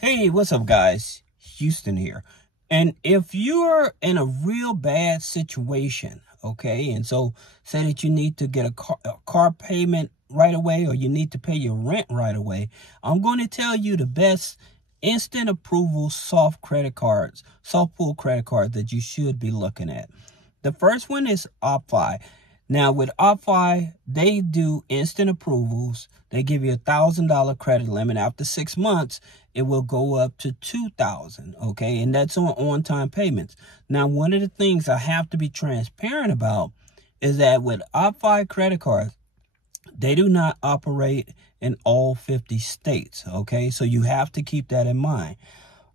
Hey, what's up, guys? Houston here. And if you're in a real bad situation, okay, and so say that you need to get a car payment right away, or you need to pay your rent right away, I'm going to tell you the best instant approval soft pull credit cards that you should be looking at. The first one is OppFi. Now, with OppFi, they do instant approvals. They give you $1,000 credit limit. After 6 months, it will go up to $2,000, okay? And that's on-time payments. Now, one of the things I have to be transparent about is that with OppFi credit cards, they do not operate in all 50 states, okay? So you have to keep that in mind.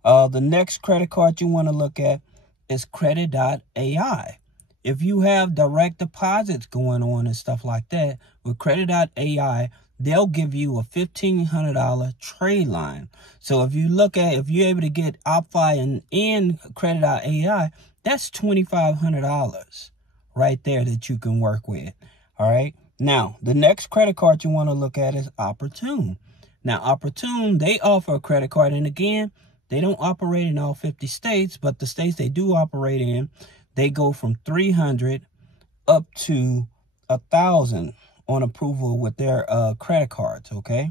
The next credit card you want to look at is Credit.ai. If you have direct deposits going on and stuff like that, with Credit.ai, they'll give you a $1,500 trade line. So if you're able to get OppFi and Credit.ai, that's $2,500 right there that you can work with. All right. Now, the next credit card you want to look at is Opportune. Now, Opportune, they offer a credit card. And again, they don't operate in all 50 states, but the states they do operate in, they go from 300 up to 1,000 on approval with their credit cards, okay?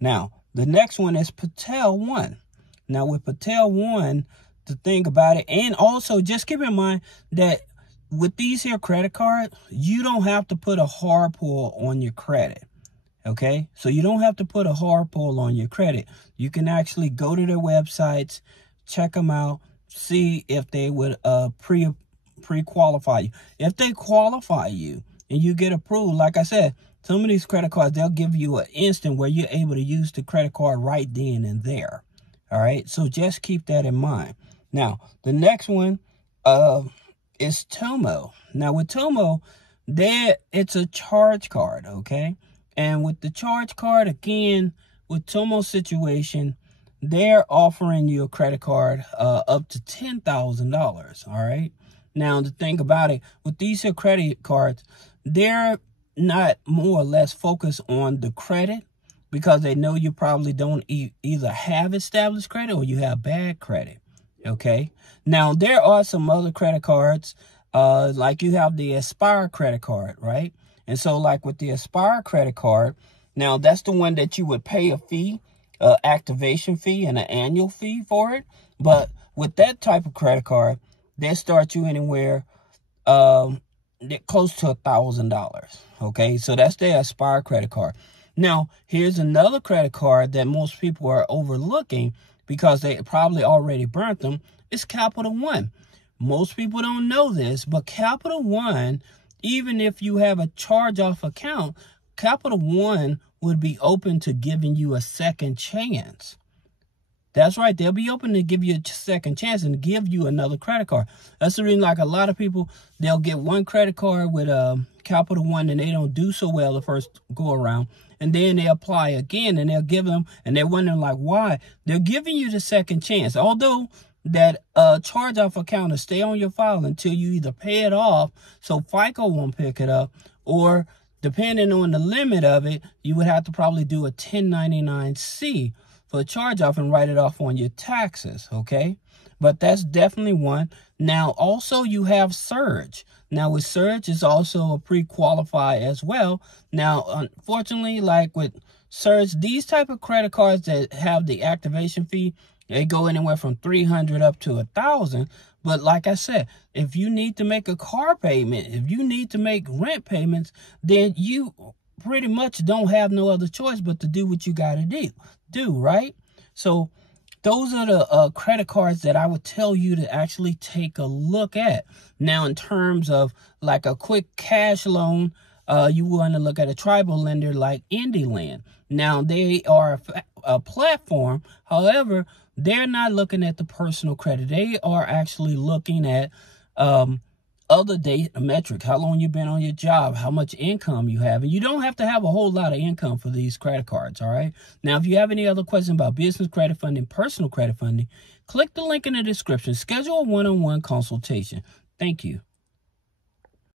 Now, the next one is Patel One. Now, with Patel One, the thing about it, and also just keep in mind that with these here credit cards, you don't have to put a hard pull on your credit, okay? So you don't have to put a hard pull on your credit. You can actually go to their websites, check them out, see if they would pre-qualify you. If they qualify you and you get approved, like I said, some of these credit cards, they'll give you an instant where you're able to use the credit card right then and there. All right. So just keep that in mind. Now, the next one is Tomo. Now, with Tomo, it's a charge card. OK. And with the charge card, again, with Tomo's situation, they're offering you a credit card up to $10,000. All right. Now, the thing about it, with these here credit cards, they're not more or less focused on the credit because they know you probably don't either have established credit or you have bad credit, okay? Now, there are some other credit cards, like you have the Aspire credit card, right? And so, like with the Aspire credit card, now that's the one that you would pay a fee, activation fee and an annual fee for it. But with that type of credit card, they start you anywhere close to $1,000. Okay, so that's their Aspire credit card. Now, here's another credit card that most people are overlooking because they probably already burnt them. It's Capital One. Most people don't know this, but Capital One, even if you have a charge-off account, Capital One would be open to giving you a second chance. That's right. They'll be open to give you a second chance and give you another credit card. That's the reason, like a lot of people, they'll get one credit card with Capital One and they don't do so well the first go around. And then they apply again and they'll give them, and they're wondering like why. They're giving you the second chance. Although that charge-off account will stay on your file until you either pay it off so FICO won't pick it up, or depending on the limit of it, you would have to probably do a 1099-C for a charge-off and write it off on your taxes, okay? But that's definitely one. Now, also, you have Surge. Now, with Surge, it's also a pre-qualify as well. Now, unfortunately, like with Surge, these type of credit cards that have the activation fee, they go anywhere from $300 up to $1,000. But like I said, if you need to make a car payment, if you need to make rent payments, then you pretty much don't have no other choice but to do what you got to do, right? So those are the credit cards that I would tell you to actually take a look at. Now, in terms of like a quick cash loan, you want to look at a tribal lender like IndyLand. Now, they are a platform. However, they're not looking at the personal credit. They are actually looking at other data metrics, how long you've been on your job, how much income you have. And you don't have to have a whole lot of income for these credit cards, all right? Now, if you have any other questions about business credit funding, personal credit funding, click the link in the description. Schedule a one-on-one consultation. Thank you.